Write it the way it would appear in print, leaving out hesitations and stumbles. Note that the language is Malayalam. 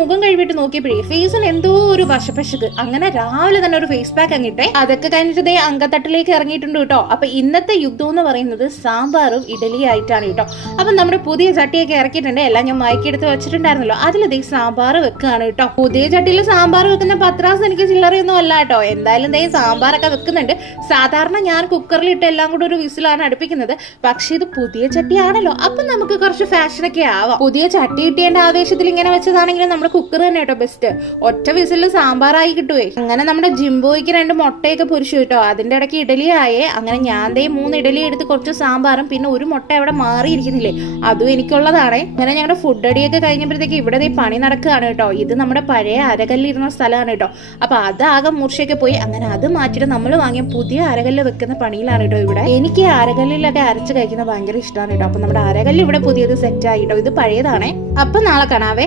മുഖം കഴിവിട്ട് നോക്കിയപ്പോഴേ ഫേസിന് എന്തോ ഒരു വശപ്പശക്ക്. അങ്ങനെ രാവിലെ തന്നെ ഒരു ഫേസ് പാക്ക് അങ്ങിട്ടെ. അതൊക്കെ കഴിഞ്ഞിട്ട് അങ്കത്തട്ടിലേക്ക് ഇറങ്ങിയിട്ടുണ്ട് കേട്ടോ. അപ്പൊ ഇന്നത്തെ യുദ്ധം എന്ന് പറയുന്നത് സാമ്പാറും ഇഡലി ആയിട്ടാണ് കേട്ടോ. അപ്പൊ നമ്മുടെ പുതിയ ചട്ടിയൊക്കെ ഇറക്കിയിട്ടുണ്ട്. എല്ലാം ഞാൻ മയക്കെടുത്ത് വെച്ചിട്ടുണ്ടായിരുന്നല്ലോ, അതിൽ സാമ്പാർ വെക്കുകയാണ് കേട്ടോ. പുതിയ ചട്ടിയിൽ സാമ്പാർ വെക്കുന്ന പത്രാസ് എനിക്ക് ചില്ലറയൊന്നും അല്ല കേട്ടോ. എന്തായാലും സാമ്പാറൊക്കെ വെക്കുന്നുണ്ട്. സാധാരണ ഞാൻ കുക്കറിലിട്ട് എല്ലാം കൂടെ ഒരു വിസിലാണ് അടുപ്പിക്കുന്നത്. പക്ഷെ ഇത് പുതിയ ചട്ടിയാണല്ലോ, അപ്പൊ നമുക്ക് കുറച്ച് ഫാഷനൊക്കെ ആവാം. പുതിയ ചട്ടി കിട്ടിയതിന്റെ ആവേശത്തിൽ ഇങ്ങനെ വെച്ചതാണെങ്കിലും നമ്മുടെ കുക്കർ തന്നെ കേട്ടോ ബെസ്റ്റ്. ഒറ്റ വിസിലിൽ സാമ്പാറായി കിട്ടുവേ. അങ്ങനെ നമ്മുടെ ജിംബോയ്ക്ക് 2 മുട്ടയൊക്കെ പൊരിച്ചു കേട്ടോ. അതിന്റെ ഇടയ്ക്ക് ഇഡലി ആയേ. അങ്ങനെ ഞാൻ 3 ഇഡലി എടുത്ത് കുറച്ച് സാമ്പാറും പിന്നെ ഒരു മുട്ട അവിടെ മാറിയിരിക്കുന്നില്ലേ, അതും എനിക്കുള്ളതാണേ. അങ്ങനെ ഞങ്ങളുടെ ഫുഡ് അടിയൊക്കെ കഴിഞ്ഞപ്പോഴത്തേക്ക് ഇവിടെ പണി നടക്കുകയാണ് കേട്ടോ. ഇത് നമ്മുടെ പഴയ അരകല്ലിരുന്ന സ്ഥലമാണ് കേട്ടോ. അപ്പൊ അതാകെ മൂർച്ചയൊക്കെ പോയി. അങ്ങനെ അത് മാറ്റിയിട്ട് നമ്മൾ വാങ്ങിയ പുതിയ അരകല്ല് വെക്കുന്ന പണിയിലാണ് കേട്ടോ ഇവിടെ. എനിക്ക് അരകല്ലിലൊക്കെ അരച്ച് കഴിക്കുന്നത് ഭയങ്കര ഇഷ്ടമാണ് കേട്ടോ. അപ്പൊ നമ്മുടെ അരകല്ല് ഇവിടെ പുതിയത് സെറ്റ് ആയിട്ടോ. ഇത് പഴയതാണേ. അപ്പൊ നാളെ കാണാവേ.